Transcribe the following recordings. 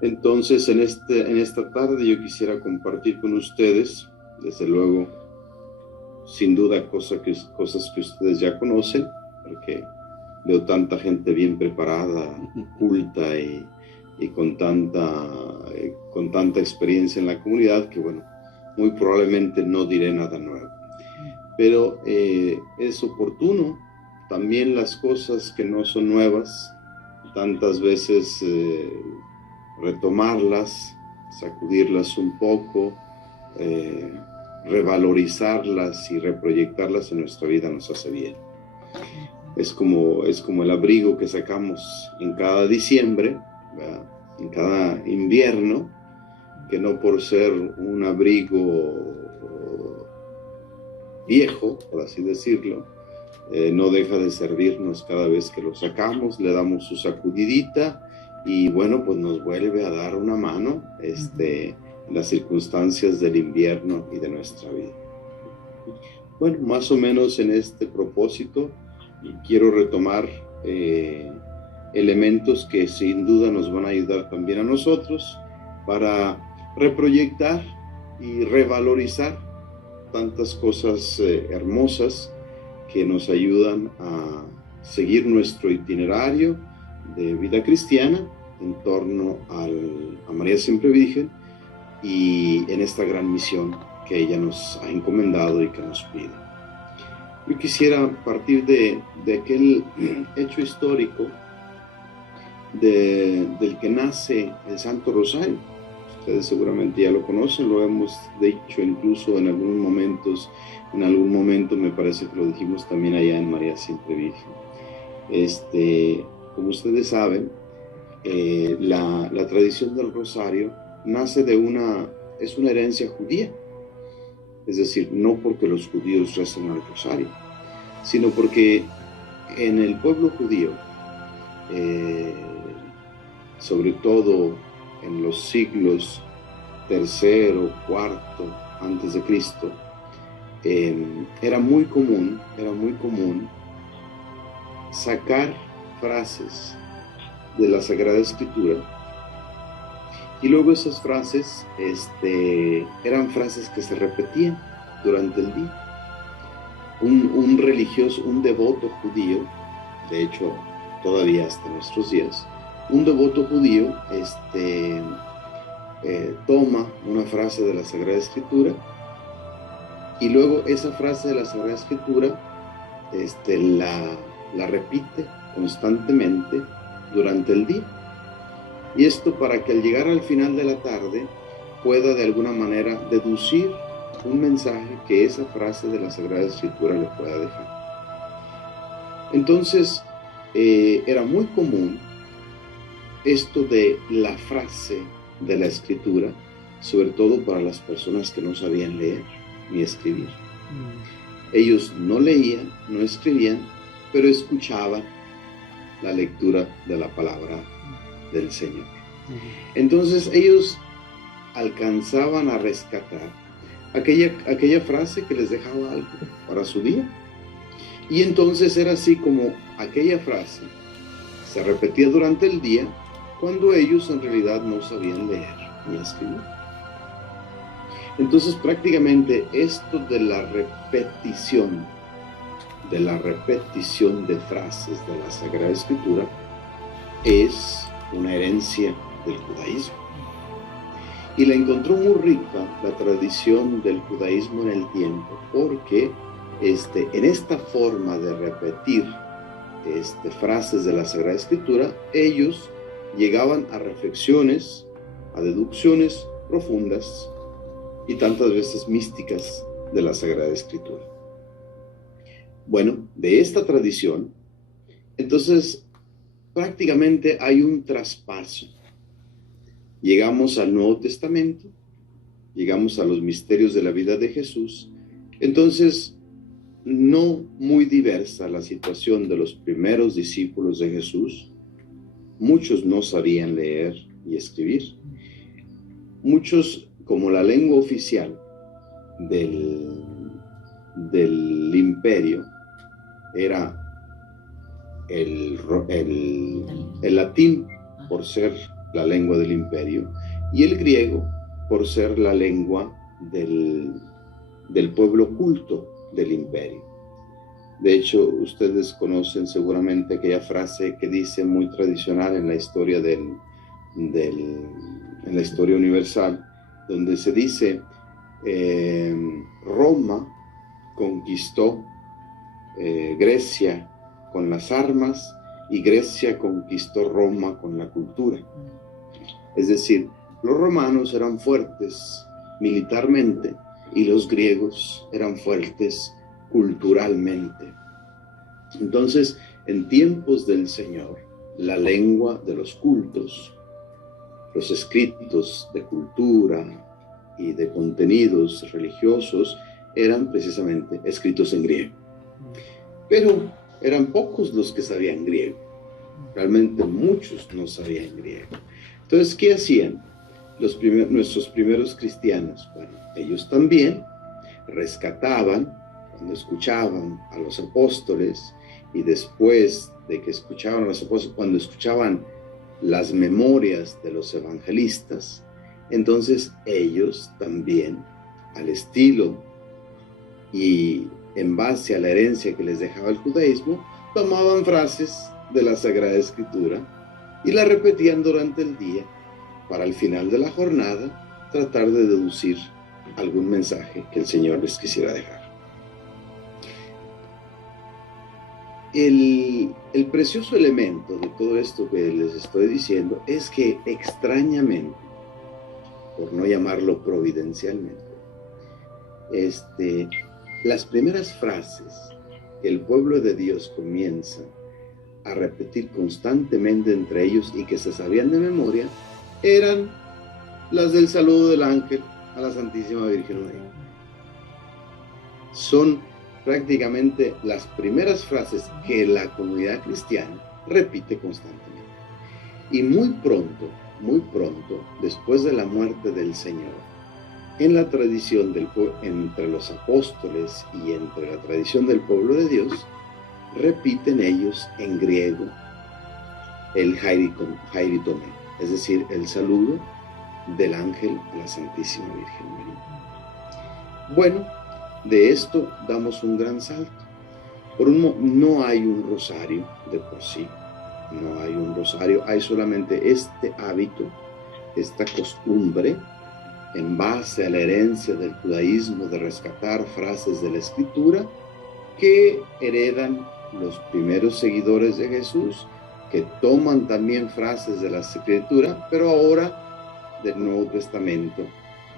Entonces, en esta tarde yo quisiera compartir con ustedes, desde luego, sin duda, cosas que ustedes ya conocen, porque veo tanta gente bien preparada, culta y con tanta experiencia en la comunidad que, bueno, muy probablemente no diré nada nuevo. Pero es oportuno también las cosas que no son nuevas, tantas veces retomarlas, sacudirlas un poco, revalorizarlas y reproyectarlas en nuestra vida nos hace bien. Es como el abrigo que sacamos en cada diciembre, ¿verdad? En cada invierno, que no por ser un abrigo viejo, por así decirlo, no deja de servirnos cada vez que lo sacamos, le damos su sacudidita y bueno, pues nos vuelve a dar una mano en las circunstancias del invierno y de nuestra vida. Bueno, más o menos en este propósito quiero retomar elementos que sin duda nos van a ayudar también a nosotros para reproyectar y revalorizar tantas cosas hermosas que nos ayudan a seguir nuestro itinerario de vida cristiana en torno a María Siempre Virgen y en esta gran misión que ella nos ha encomendado y que nos pide. Yo quisiera partir de aquel hecho histórico del que nace el Santo Rosario. Ustedes seguramente ya lo conocen, lo hemos dicho incluso en algún momento me parece que lo dijimos también allá en María Siempre Virgen. Como ustedes saben, la tradición del Rosario nace es una herencia judía. Es decir, no porque los judíos recen al Rosario, sino porque en el pueblo judío, sobre todo en los siglos tercero, cuarto antes de Cristo, era muy común sacar frases de la Sagrada Escritura y luego esas frases eran frases que se repetían durante el día. Un religioso, un devoto judío, de hecho todavía hasta nuestros días, un devoto judío toma una frase de la Sagrada Escritura y luego esa frase de la Sagrada Escritura la repite constantemente durante el día. Y esto para que al llegar al final de la tarde pueda de alguna manera deducir un mensaje que esa frase de la Sagrada Escritura le pueda dejar. Entonces, era muy común esto de la frase de la Escritura, sobre todo para las personas que no sabían leer ni escribir. Ellos no leían, no escribían, pero escuchaban la lectura de la palabra del Señor. Entonces ellos alcanzaban a rescatar aquella frase que les dejaba algo para su día. Y entonces era así como aquella frase se repetía durante el día cuando ellos en realidad no sabían leer ni escribir. Entonces prácticamente esto de la repetición de frases de la Sagrada Escritura es una herencia del judaísmo. Y la encontró muy rica la tradición del judaísmo en el tiempo, porque en esta forma de repetir frases de la Sagrada Escritura, ellos llegaban a reflexiones, a deducciones profundas y tantas veces místicas de la Sagrada Escritura. Bueno, de esta tradición, entonces prácticamente hay un traspaso. Llegamos al Nuevo Testamento, llegamos a los misterios de la vida de Jesús. Entonces, no muy diversa la situación de los primeros discípulos de Jesús. Muchos no sabían leer y escribir. Muchos, como la lengua oficial del imperio era el latín, por ser la lengua del imperio, y el griego por ser la lengua del pueblo culto del imperio. De hecho, ustedes conocen seguramente aquella frase que dice muy tradicional en la historia en la historia universal, donde se dice Roma conquistó Grecia con las armas y Grecia conquistó Roma con la cultura. Es decir, los romanos eran fuertes militarmente y los griegos eran fuertes culturalmente. Entonces, en tiempos del Señor, la lengua de los cultos, los escritos de cultura y de contenidos religiosos eran precisamente escritos en griego. Pero eran pocos los que sabían griego. Realmente muchos no sabían griego. Entonces, ¿qué hacían nuestros primeros cristianos? Bueno, ellos también rescataban cuando escuchaban a los apóstoles, y después de que escuchaban a los apóstoles, cuando escuchaban las memorias de los evangelistas, entonces ellos también, al estilo y en base a la herencia que les dejaba el judaísmo, tomaban frases de la Sagrada Escritura y la repetían durante el día para al final de la jornada tratar de deducir algún mensaje que el Señor les quisiera dejar. El precioso elemento de todo esto que les estoy diciendo es que extrañamente, por no llamarlo providencialmente, las primeras frases que el pueblo de Dios comienza a repetir constantemente entre ellos y que se sabían de memoria, eran las del saludo del ángel a la Santísima Virgen María. Son prácticamente las primeras frases que la comunidad cristiana repite constantemente. Y muy pronto, después de la muerte del Señor, en la tradición entre los apóstoles y entre la tradición del pueblo de Dios, repiten ellos en griego el Hairitome, es decir, el saludo del ángel a la Santísima Virgen María. Bueno, de esto damos un gran salto. No hay un rosario de por sí, no hay un rosario, hay solamente este hábito, esta costumbre, en base a la herencia del judaísmo de rescatar frases de la Escritura que heredan los primeros seguidores de Jesús, que toman también frases de la Escritura, pero ahora del Nuevo Testamento,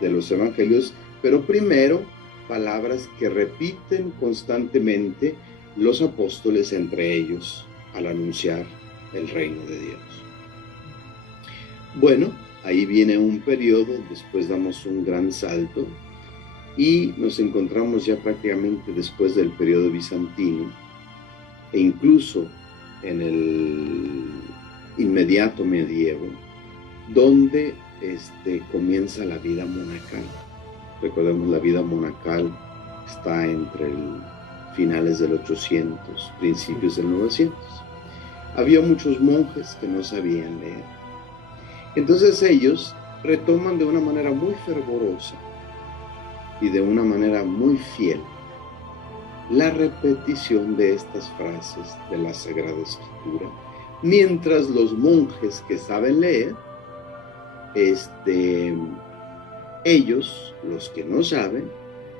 de los Evangelios, pero primero palabras que repiten constantemente los apóstoles entre ellos al anunciar el reino de Dios. Bueno, ahí viene un periodo, después damos un gran salto y nos encontramos ya prácticamente después del periodo bizantino e incluso en el inmediato medievo, donde comienza la vida monacal. Recordemos, la vida monacal está entre finales del 800, principios del 900. Había muchos monjes que no sabían leer. Entonces ellos retoman de una manera muy fervorosa y de una manera muy fiel la repetición de estas frases de la Sagrada Escritura, mientras los monjes que saben leer, ellos, los que no saben,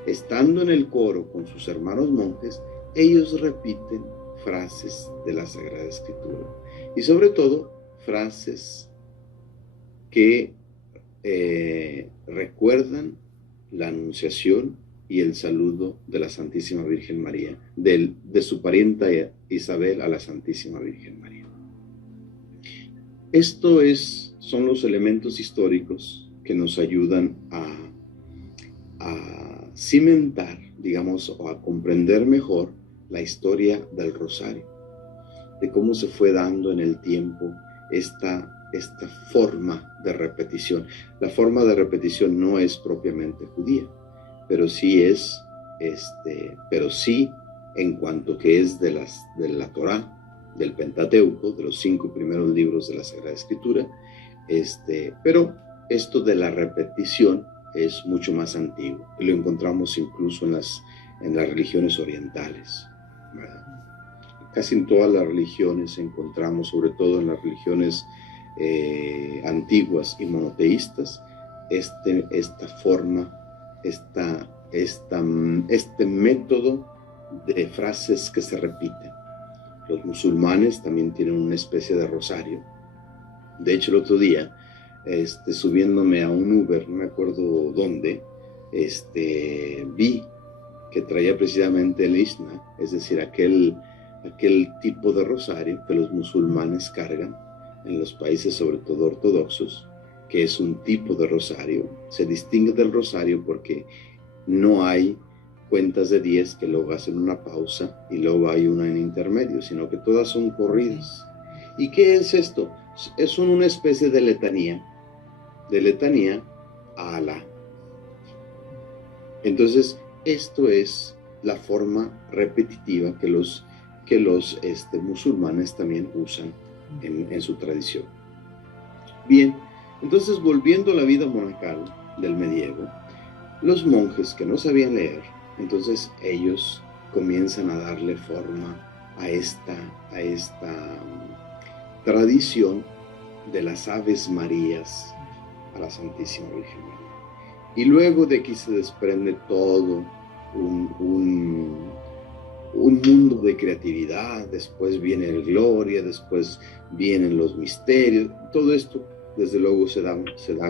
estando en el coro con sus hermanos monjes, ellos repiten frases de la Sagrada Escritura y sobre todo frases que recuerdan la anunciación y el saludo de la Santísima Virgen María, de su parienta Isabel a la Santísima Virgen María. Son los elementos históricos que nos ayudan a cimentar, digamos, o a comprender mejor la historia del rosario, de cómo se fue dando en el tiempo esta forma de repetición. La forma de repetición no es propiamente judía, pero sí en cuanto que es de la Torá, del Pentateuco, de los 5 primeros libros de la Sagrada Escritura, Pero esto de la repetición es mucho más antiguo y lo encontramos incluso en las religiones orientales, ¿verdad? Casi en todas las religiones encontramos, sobre todo en las religiones antiguas y monoteístas, esta forma, este método de frases que se repiten. Los musulmanes también tienen una especie de rosario. De hecho, el otro día, subiéndome a un Uber, no me acuerdo dónde, vi que traía precisamente el Isna, es decir, aquel tipo de rosario que los musulmanes cargan en los países, sobre todo ortodoxos, que es un tipo de rosario. Se distingue del rosario porque no hay cuentas de 10 que luego hacen una pausa y luego hay una en intermedio, sino que todas son corridas. ¿Y qué es esto? Es una especie de letanía a Alá. Entonces, esto es la forma repetitiva que los musulmanes también usan en su tradición. Bien, entonces volviendo a la vida monacal del medievo, los monjes que no sabían leer, entonces ellos comienzan a darle forma a esta tradición de las Aves Marías a la Santísima Virgen María. Y luego de aquí se desprende todo un mundo de creatividad, después viene el Gloria, después vienen los misterios, todo esto desde luego se da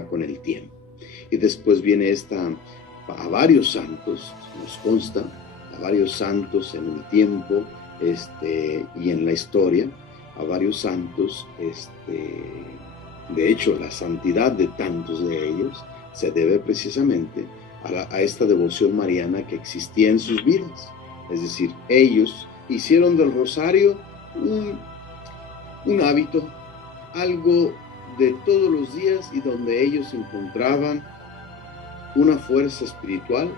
con el tiempo. Y después viene a varios santos, nos consta, a varios santos en el tiempo y en la historia, a varios santos, de hecho la santidad de tantos de ellos se debe precisamente a esta devoción mariana que existía en sus vidas. Es decir, ellos hicieron del rosario un hábito, algo de todos los días, y donde ellos encontraban una fuerza espiritual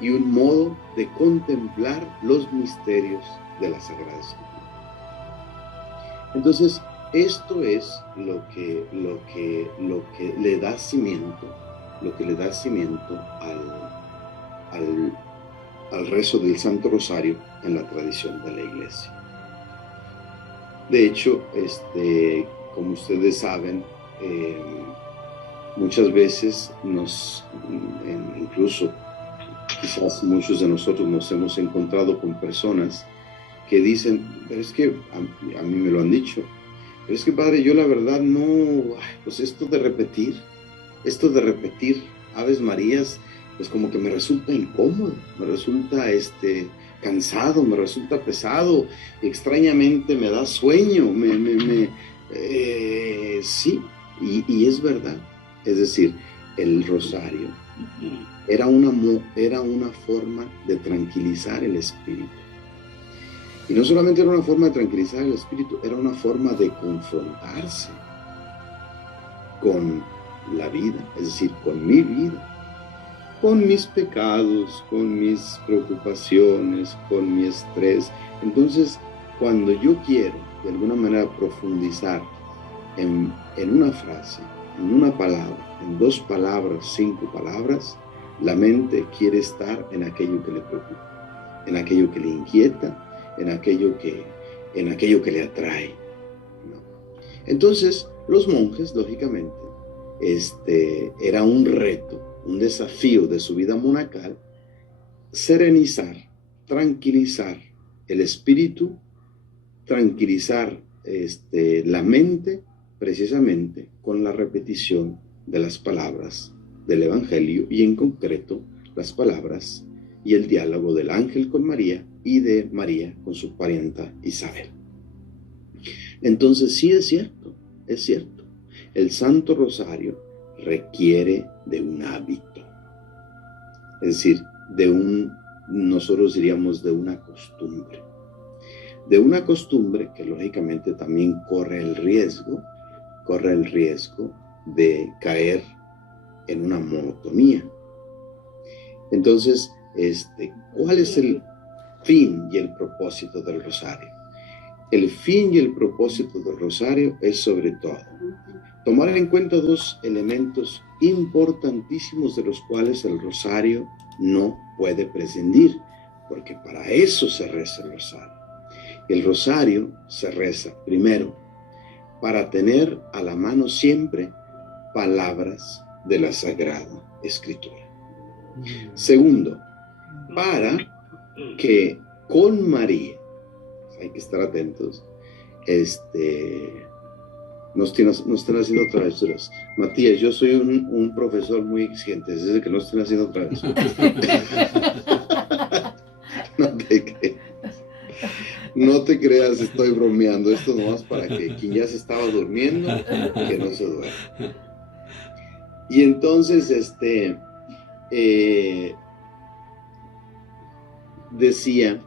y un modo de contemplar los misterios de la Sagrada Escritura. Entonces, esto es lo que le da cimiento, al rezo del Santo Rosario en la tradición de la Iglesia. De hecho, como ustedes saben, muchas veces incluso quizás muchos de nosotros nos hemos encontrado con personas que dicen, pero es que a mí me lo han dicho, pero es que padre, yo la verdad no, pues esto de repetir Aves Marías, pues como que me resulta incómodo, me resulta cansado, me resulta pesado, extrañamente me da sueño, sí, y es verdad. Es decir, el rosario era una forma de tranquilizar el espíritu. Y no solamente era una forma de tranquilizar el espíritu, era una forma de confrontarse con la vida, es decir, con mi vida, con mis pecados, con mis preocupaciones, con mi estrés. Entonces, cuando yo quiero de alguna manera profundizar en una frase, en una palabra, en 2 palabras, 5 palabras, la mente quiere estar en aquello que le preocupa, en aquello que le inquieta, en aquello que le atrae, ¿no? Entonces, los monjes, lógicamente, era un reto, un desafío de su vida monacal, serenizar, tranquilizar el espíritu, tranquilizar la mente, precisamente con la repetición de las palabras del Evangelio, y en concreto las palabras y el diálogo del ángel con María y de María con su parienta Isabel. Entonces sí es cierto, el Santo Rosario requiere de un hábito, es decir, nosotros diríamos de una costumbre que lógicamente también corre el riesgo de caer en una monotonía. Entonces, ¿cuál es el fin y el propósito del rosario? El fin y el propósito del rosario es, sobre todo, tomar en cuenta dos elementos importantísimos de los cuales el rosario no puede prescindir, porque para eso se reza el rosario. El rosario se reza, primero, para tener a la mano siempre palabras de la Sagrada Escritura. Segundo, para que con María, hay que estar atentos, no estén haciendo travesuras. Matías, yo soy un profesor muy exigente, es decir, que no estén haciendo travesuras. No te creas, estoy bromeando. Esto nomás para que quien ya se estaba durmiendo, que no se duerma. Y entonces, decía,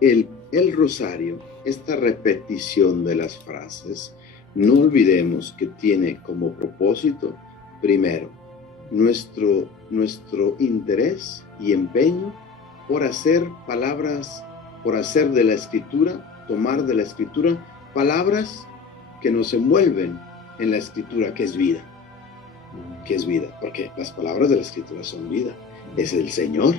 el rosario, esta repetición de las frases, no olvidemos que tiene como propósito, primero, nuestro interés y empeño por hacer palabras, por hacer de la Escritura, tomar de la Escritura palabras que nos envuelven en la Escritura, que es vida. Que es vida, porque las palabras de la Escritura son vida. Es el Señor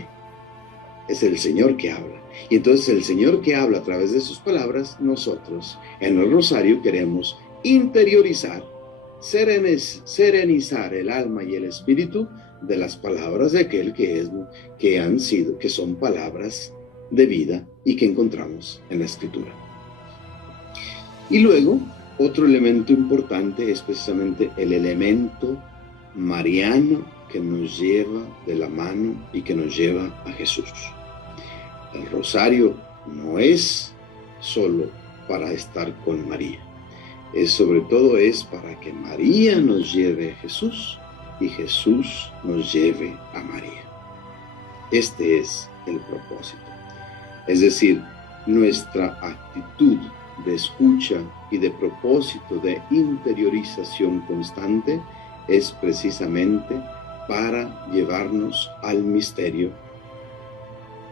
que habla. Y entonces el Señor que habla a través de sus palabras, nosotros en el rosario queremos interiorizar, serenizar el alma y el espíritu de las palabras de aquel que son palabras de vida y que encontramos en la Escritura. Y luego, otro elemento importante es precisamente el elemento mariano que nos lleva de la mano y que nos lleva a Jesús. El rosario no es solo para estar con María, sobre todo es para que María nos lleve a Jesús y Jesús nos lleve a María. Este es el propósito. Es decir, nuestra actitud de escucha y de propósito de interiorización constante es precisamente para llevarnos al misterio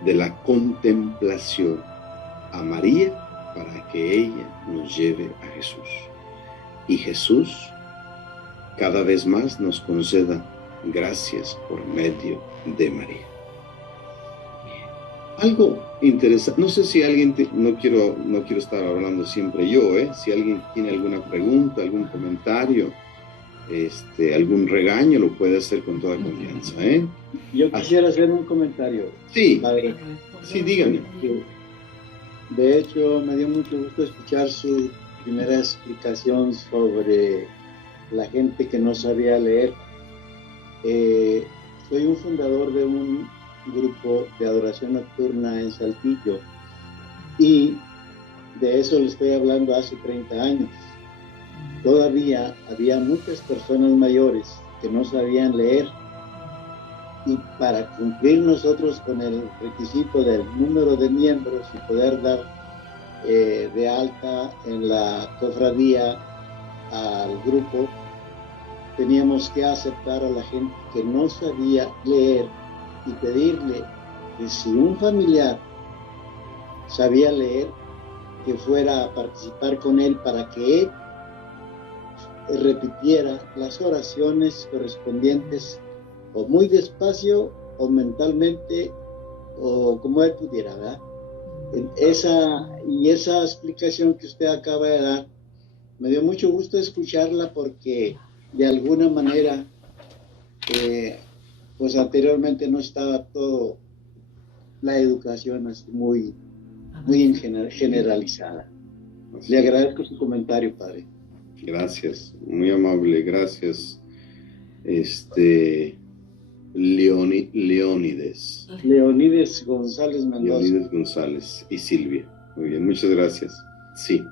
de la contemplación a María para que ella nos lleve a Jesús. Y Jesús cada vez más nos conceda gracias por medio de María. Algo interesante, no sé si alguien, no quiero estar hablando siempre yo, si alguien tiene alguna pregunta, algún comentario, algún regaño, lo puede hacer con toda confianza, Yo quisiera hacer un comentario. Sí, padre. Sí, dígame. De hecho, me dio mucho gusto escuchar su primera explicación sobre la gente que no sabía leer. Soy un fundador de un grupo de adoración nocturna en Saltillo y de eso le estoy hablando hace 30 años. Todavía había muchas personas mayores que no sabían leer y para cumplir nosotros con el requisito del número de miembros y poder dar de alta en la cofradía al grupo, teníamos que aceptar a la gente que no sabía leer y pedirle que si un familiar sabía leer, que fuera a participar con él para que él repitiera las oraciones correspondientes o muy despacio o mentalmente o como él pudiera, ¿verdad? Esa explicación que usted acaba de dar me dio mucho gusto escucharla porque de alguna manera pues anteriormente no estaba todo la educación así muy generalizada. Le agradezco su comentario, padre. Gracias, muy amable, gracias. Leónides González Mendoza. Leónides González y Silvia. Muy bien, muchas gracias. Sí.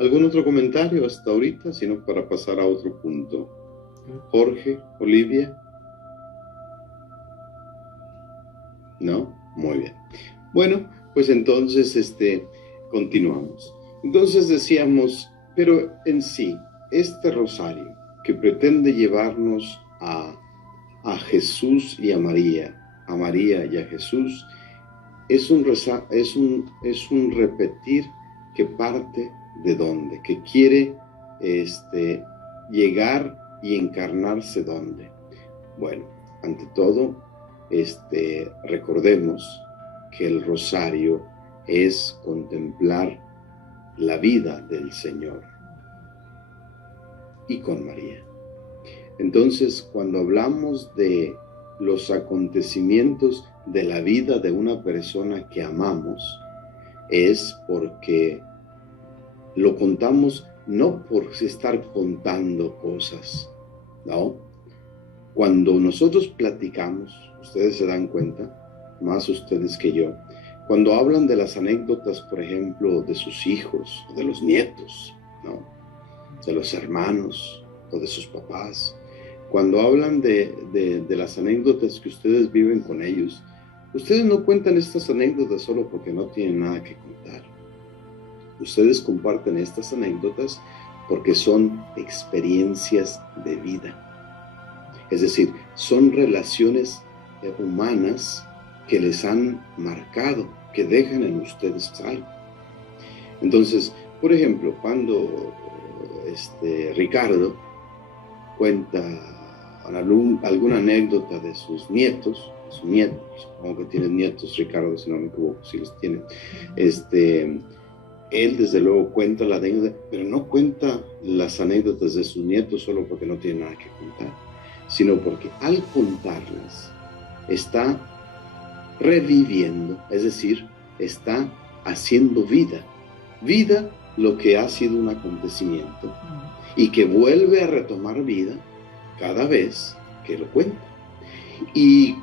¿Algún otro comentario hasta ahorita? Sino para pasar a otro punto. Jorge, Olivia. ¿No? Muy bien. Bueno, pues entonces continuamos. Entonces decíamos, pero en sí, este rosario que pretende llevarnos a Jesús y a María y a Jesús, es un repetir que parte de dónde, que quiere llegar y encarnarse ¿dónde? Bueno, ante todo, recordemos que el rosario es contemplar la vida del Señor y con María. Entonces, cuando hablamos de los acontecimientos de la vida de una persona que amamos, es porque lo contamos no por estar contando cosas, ¿no? Cuando nosotros platicamos, ustedes se dan cuenta, más ustedes que yo, cuando hablan de las anécdotas, por ejemplo, de sus hijos, de los nietos, ¿no? De los hermanos o de sus papás, cuando hablan de las anécdotas que ustedes viven con ellos, ustedes no cuentan estas anécdotas solo porque no tienen nada que contar. Ustedes comparten estas anécdotas porque son experiencias de vida. Es decir, son relaciones humanas que les han marcado, que dejan en ustedes algo. Entonces, por ejemplo, cuando Ricardo cuenta alguna anécdota de sus nietos, supongo que tiene nietos, Ricardo, si no me equivoco, si los tiene, él desde luego cuenta la anécdota, pero no cuenta las anécdotas de sus nietos solo porque no tiene nada que contar, sino porque al contarlas está reviviendo, es decir, está haciendo vida lo que ha sido un acontecimiento y que vuelve a retomar vida cada vez que lo cuenta. Y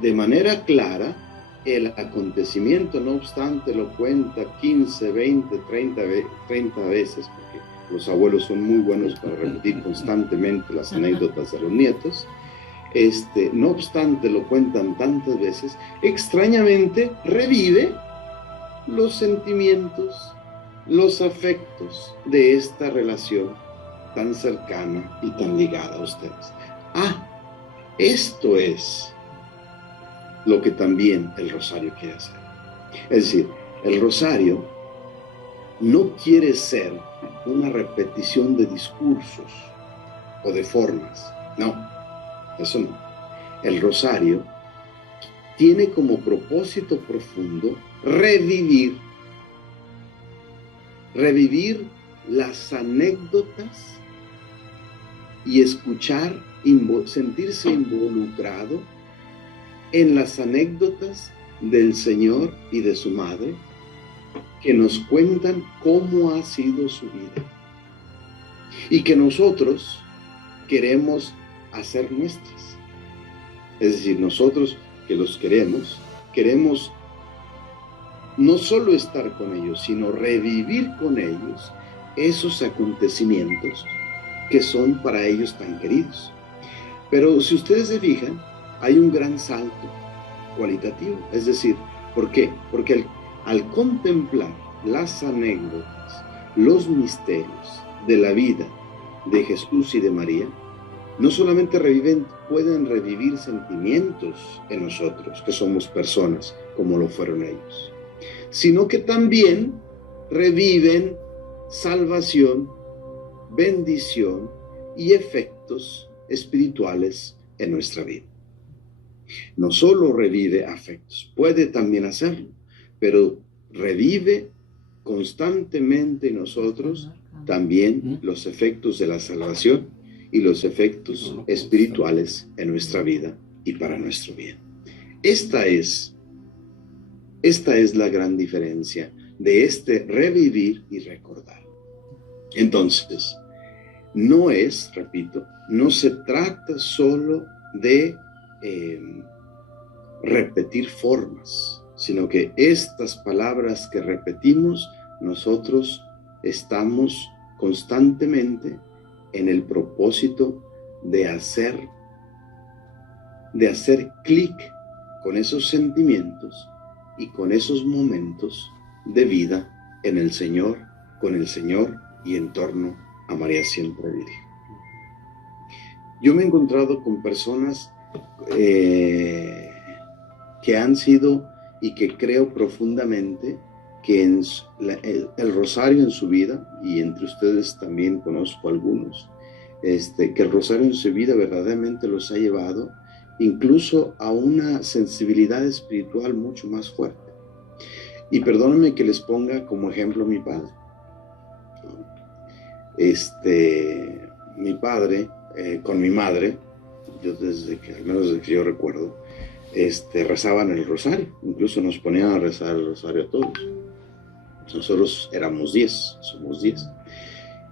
de manera clara, el acontecimiento, no obstante, lo cuenta 15, 20, 30 veces, porque los abuelos son muy buenos para repetir constantemente las anécdotas de los nietos. No obstante, lo cuentan tantas veces, extrañamente revive los sentimientos, los afectos de esta relación tan cercana y tan ligada a ustedes. Esto es lo que también el rosario quiere hacer. Es decir, el rosario no quiere ser una repetición de discursos o de formas. No, eso no. El rosario tiene como propósito profundo revivir las anécdotas y escuchar, sentirse involucrado en las anécdotas del Señor y de su Madre, que nos cuentan cómo ha sido su vida y que nosotros queremos hacer nuestras. Es decir, nosotros que los queremos no solo estar con ellos, sino revivir con ellos esos acontecimientos que son para ellos tan queridos. Pero si ustedes se fijan, hay un gran salto cualitativo. Es decir, ¿por qué? Porque al contemplar las anécdotas, los misterios de la vida de Jesús y de María, no solamente pueden revivir sentimientos en nosotros, que somos personas como lo fueron ellos, sino que también reviven salvación, bendición y efectos espirituales en nuestra vida. No solo revive afectos, puede también hacerlo, pero revive constantemente en nosotros también los efectos de la salvación y los efectos espirituales en nuestra vida y para nuestro bien. Esta es la gran diferencia de este revivir y recordar. Entonces, no se trata solo de repetir formas, sino que estas palabras que repetimos, nosotros estamos constantemente en el propósito de hacer clic con esos sentimientos y con esos momentos de vida en el Señor, con el Señor y en torno a María siempre Virgen. Yo me he encontrado con personas que han sido y que creo profundamente que el rosario en su vida, y entre ustedes también conozco algunos, que el rosario en su vida verdaderamente los ha llevado incluso a una sensibilidad espiritual mucho más fuerte. Y perdónenme que les ponga como ejemplo a mi padre. Mi padre, con mi madre, yo al menos desde que yo recuerdo, rezaban el rosario. Incluso nos ponían a rezar el rosario a todos. Nosotros éramos 10, somos 10.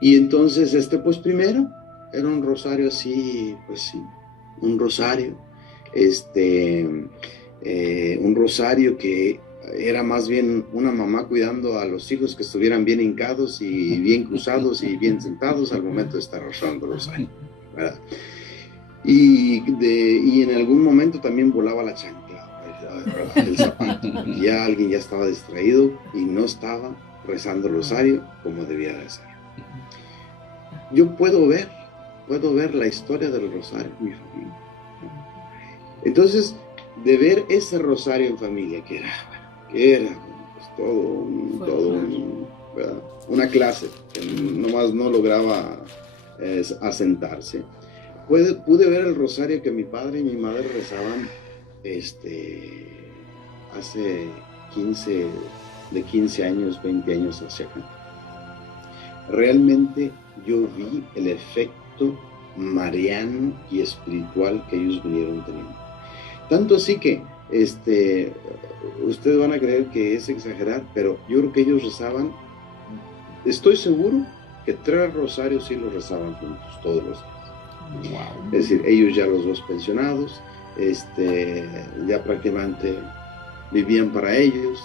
Y entonces, pues primero era un rosario así, pues sí, un rosario, un rosario que era más bien una mamá cuidando a los hijos que estuvieran bien hincados y bien cruzados y bien sentados al momento de estar rezando el rosario, ¿verdad? Y en algún momento también volaba la chancla, el zapato, ya alguien ya estaba distraído y no estaba rezando el rosario como debía de ser. Yo puedo ver la historia del rosario en mi familia. Entonces, de ver ese rosario en familia, que era pues, una clase, que nomás no lograba asentarse. Pude ver el rosario que mi padre y mi madre rezaban hace 15 años, 20 años hacia acá. Realmente yo vi el efecto mariano y espiritual que ellos vinieron teniendo. Tanto así que ustedes van a creer que es exagerar, pero yo creo que ellos rezaban, estoy seguro que 3 rosarios sí los rezaban juntos todos los días. Wow. Es decir, ellos ya los 2 pensionados, ya prácticamente vivían para ellos.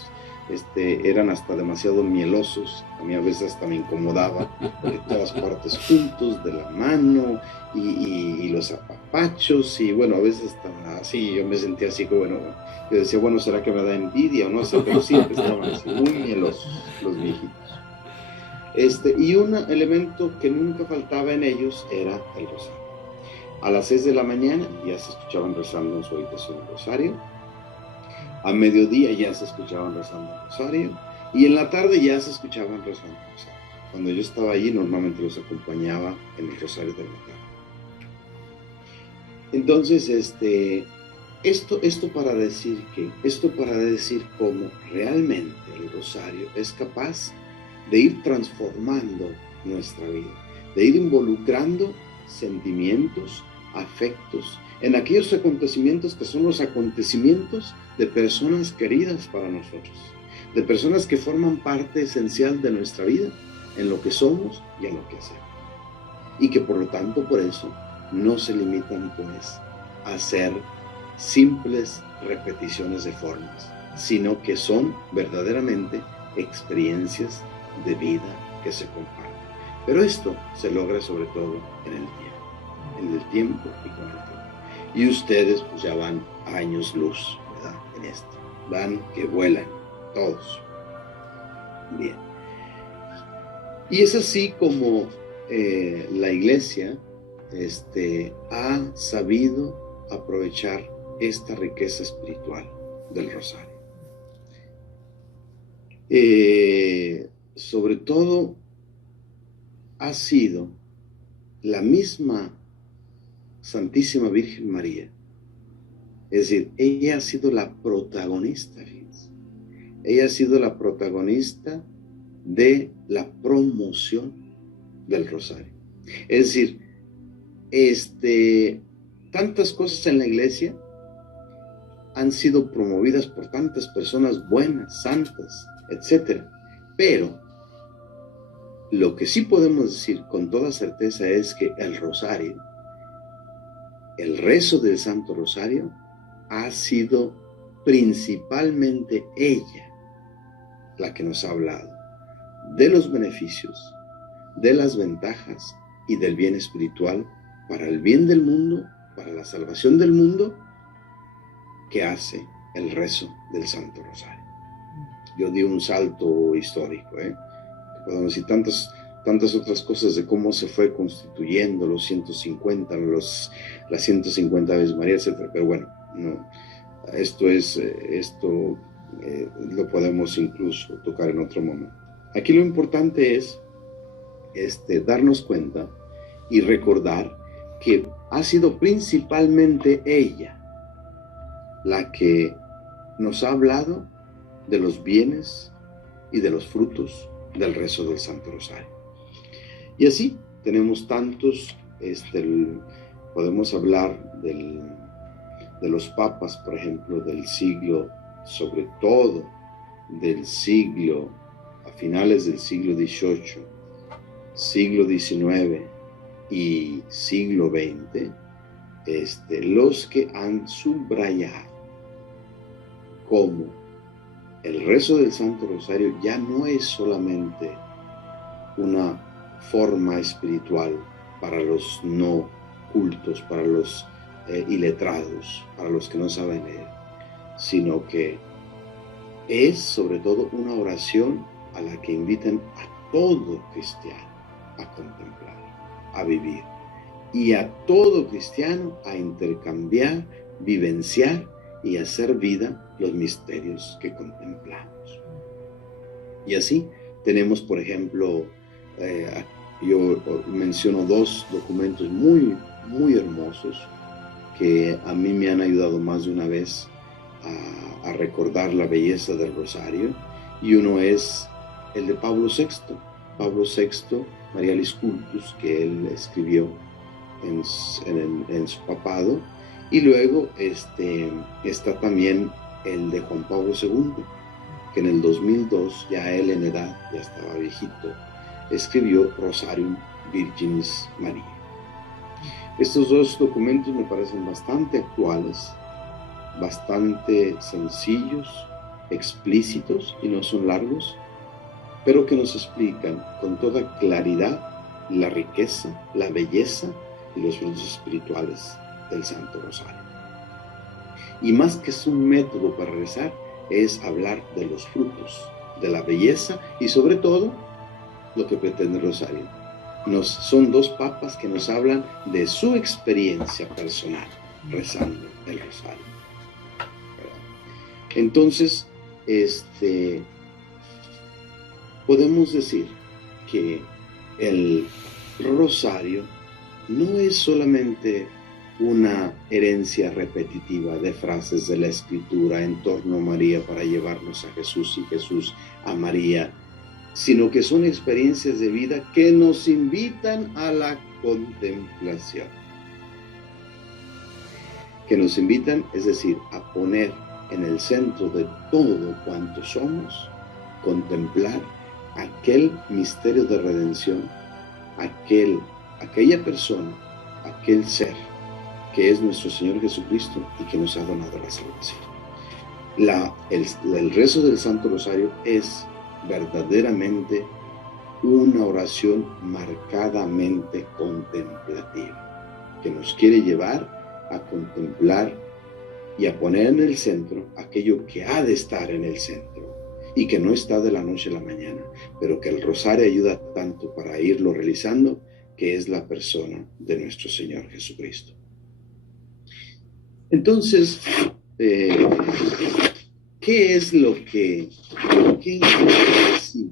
Eran hasta demasiado mielosos, a mí a veces hasta me incomodaba, de todas partes juntos, de la mano, y los apapachos, y bueno, a veces hasta así, yo me sentía así, que bueno, yo decía, bueno, ¿será que me da envidia o no sé? Pero siempre estaban así, muy mielosos los viejitos. Y un elemento que nunca faltaba en ellos era el rosario. A las 6 de la mañana ya se escuchaban rezando en su habitación el rosario. A mediodía ya se escuchaban rezando el rosario, y en la tarde ya se escuchaban rezando el rosario. Cuando yo estaba allí, normalmente los acompañaba en el rosario de la tarde. Entonces, esto para decir cómo realmente el rosario es capaz de ir transformando nuestra vida, de ir involucrando sentimientos, afectos, en aquellos acontecimientos que son los acontecimientos de personas queridas para nosotros, de personas que forman parte esencial de nuestra vida, en lo que somos y en lo que hacemos. Y que por lo tanto, por eso, no se limitan pues a ser simples repeticiones de formas, sino que son verdaderamente experiencias de vida que se comparten. Pero esto se logra sobre todo en el tiempo y con el tiempo. Y ustedes pues ya van años luz, ¿verdad? En esto. Van que vuelan, todos. Bien. Y es así como la iglesia ha sabido aprovechar esta riqueza espiritual del rosario. Sobre todo ha sido la misma Santísima Virgen María. Es decir, ella ha sido la protagonista, fíjense. Ella ha sido la protagonista de la promoción del rosario. Es decir, tantas cosas en la iglesia han sido promovidas por tantas personas buenas, santas, etc. Pero lo que sí podemos decir con toda certeza es que el rosario, el rezo del Santo Rosario, ha sido principalmente ella la que nos ha hablado de los beneficios, de las ventajas y del bien espiritual para el bien del mundo, para la salvación del mundo, que hace el rezo del Santo Rosario. Yo di un salto histórico, podemos decir tantas otras cosas de cómo se fue constituyendo los 150, las 150 Aves María, etc. Pero bueno, no, esto lo podemos incluso tocar en otro momento. Aquí lo importante es darnos cuenta y recordar que ha sido principalmente ella la que nos ha hablado de los bienes y de los frutos del rezo del Santo Rosario. Y así tenemos tantos, podemos hablar de los papas, por ejemplo, del siglo, sobre todo del siglo, a finales del siglo XVIII, siglo XIX y siglo XX, los que han subrayado cómo el rezo del Santo Rosario ya no es solamente una forma espiritual para los no cultos, para los iletrados, para los que no saben leer, sino que es sobre todo una oración a la que invitan a todo cristiano a contemplar, a vivir, y a todo cristiano a intercambiar, vivenciar y hacer vida los misterios que contemplamos. Y así tenemos, por ejemplo, yo menciono dos documentos muy, muy hermosos que a mí me han ayudado más de una vez a recordar la belleza del rosario, y uno es el de Pablo VI. Pablo VI, Marialis Cultus, que él escribió en su papado, y luego está también el de Juan Pablo II, que en el 2002, ya él en edad, ya estaba viejito, escribió Rosarium Virginis Maria. Estos dos documentos me parecen bastante actuales, bastante sencillos, explícitos y no son largos, pero que nos explican con toda claridad la riqueza, la belleza y los frutos espirituales del Santo Rosario. Y más que es un método para rezar, es hablar de los frutos, de la belleza y sobre todo lo que pretende el Rosario. Son dos papas que nos hablan de su experiencia personal rezando el Rosario. Entonces, podemos decir que el Rosario no es solamente una herencia repetitiva de frases de la Escritura en torno a María para llevarnos a Jesús y Jesús a María, sino que son experiencias de vida que nos invitan a la contemplación. Que nos invitan, es decir, a poner en el centro de todo cuanto somos, contemplar aquel misterio de redención, aquella persona, aquel ser que es nuestro Señor Jesucristo y que nos ha donado la salvación. El rezo del Santo Rosario es verdaderamente una oración marcadamente contemplativa, que nos quiere llevar a contemplar y a poner en el centro aquello que ha de estar en el centro y que no está de la noche a la mañana, pero que el Rosario ayuda tanto para irlo realizando, que es la persona de nuestro Señor Jesucristo. Entonces, ¿qué es lo que sí?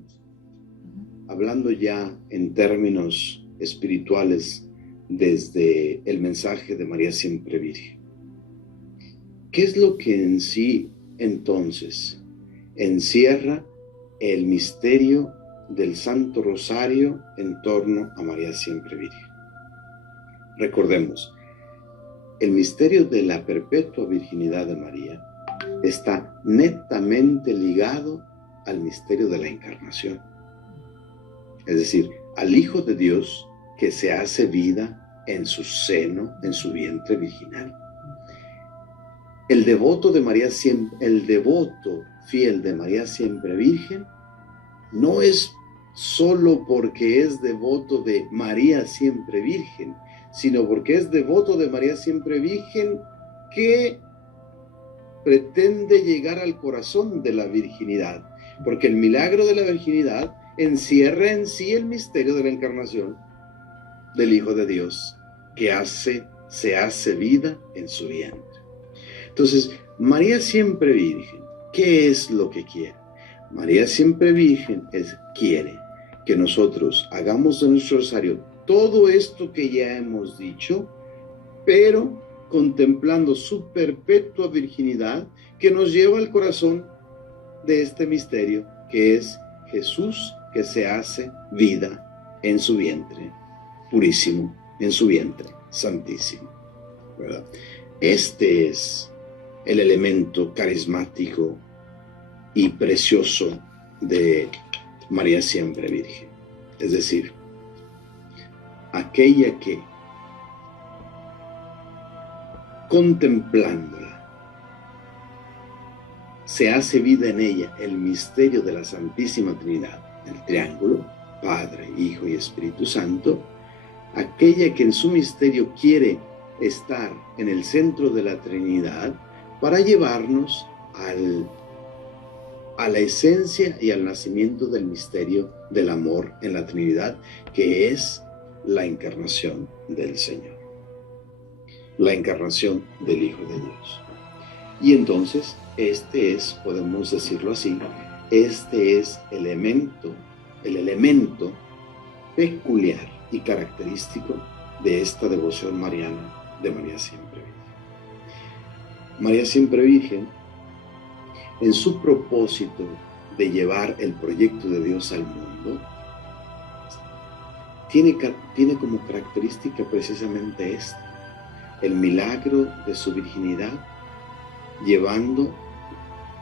Hablando ya en términos espirituales desde el mensaje de María Siempre Virgen, ¿qué es lo que en sí entonces encierra el misterio del Santo Rosario en torno a María Siempre Virgen? Recordemos, el misterio de la perpetua virginidad de María está netamente ligado al misterio de la encarnación, es decir, al Hijo de Dios que se hace vida en su seno, en su vientre virginal. El devoto fiel de María Siempre Virgen no es solo porque es devoto de María Siempre Virgen, sino porque es devoto de María Siempre Virgen que pretende llegar al corazón de la virginidad, porque el milagro de la virginidad encierra en sí el misterio de la encarnación del Hijo de Dios, que se hace vida en su vientre. Entonces, María Siempre Virgen, ¿qué es lo que quiere? María Siempre Virgen quiere que nosotros hagamos de nuestro rosario todo esto que ya hemos dicho, pero contemplando su perpetua virginidad que nos lleva al corazón de este misterio, que es Jesús que se hace vida en su vientre, purísimo, en su vientre, santísimo, ¿verdad? Este es el elemento carismático y precioso de María siempre virgen. Es decir, aquella que, contemplándola, se hace vida en ella el misterio de la Santísima Trinidad, el triángulo, Padre, Hijo y Espíritu Santo, aquella que en su misterio quiere estar en el centro de la Trinidad para llevarnos a la esencia y al nacimiento del misterio del amor en la Trinidad, que es la encarnación del Señor, la encarnación del Hijo de Dios. Y entonces, este es, podemos decirlo así, este es el elemento peculiar y característico de esta devoción mariana de María siempre Virgen. María siempre Virgen, en su propósito de llevar el proyecto de Dios al mundo, tiene como característica precisamente esta, el milagro de su virginidad,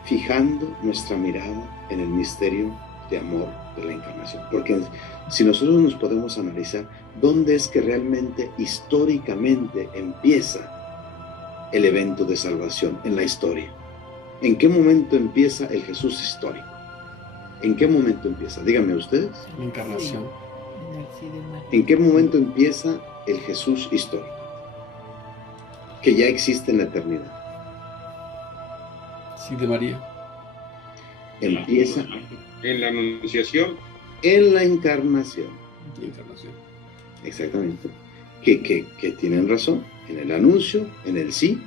fijando nuestra mirada en el misterio de amor de la encarnación. Porque si nosotros nos podemos analizar, ¿dónde es que realmente, históricamente, empieza el evento de salvación en la historia? ¿En qué momento empieza el Jesús histórico? ¿En qué momento empieza? Díganme ustedes. La encarnación. ¿En qué momento empieza el Jesús histórico? Que ya existe en la eternidad. Sí, de María. Empieza en la anunciación. En la encarnación. La encarnación. Exactamente. Que tienen razón. En el anuncio, en el sí,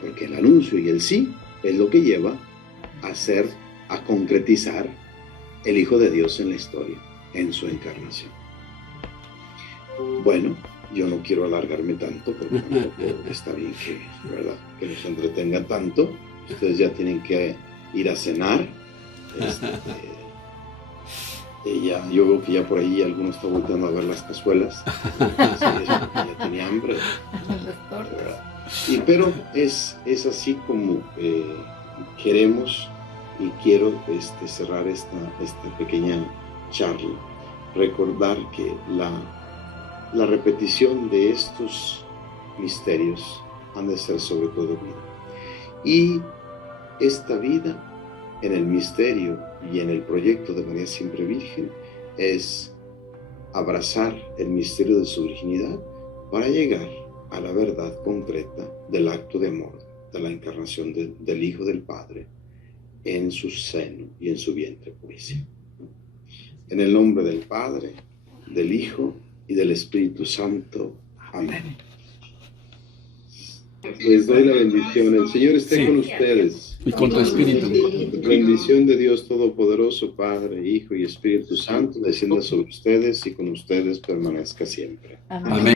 porque el anuncio y el sí es lo que lleva a concretizar el Hijo de Dios en la historia, en su encarnación. Bueno, yo no quiero alargarme tanto, porque tampoco está bien ¿verdad? Que nos entretenga tanto. Ustedes ya tienen que ir a cenar. Yo veo que ya por ahí alguno está volteando a ver las cazuelas. Ya tenía hambre. Pero es así como queremos y quiero cerrar esta pequeña charla. Recordar que la repetición de estos misterios han de ser sobre todo vida. Y esta vida en el misterio y en el proyecto de María siempre Virgen es abrazar el misterio de su virginidad para llegar a la verdad concreta del acto de amor, de la encarnación del Hijo del Padre en su seno y en su vientre purísimo. En el nombre del Padre, del Hijo y del Espíritu Santo. Amén. Les doy la bendición. El Señor esté con ustedes. Y con tu espíritu. Bendición de Dios Todopoderoso, Padre, Hijo y Espíritu Santo, descienda sobre ustedes y con ustedes permanezca siempre. Amén.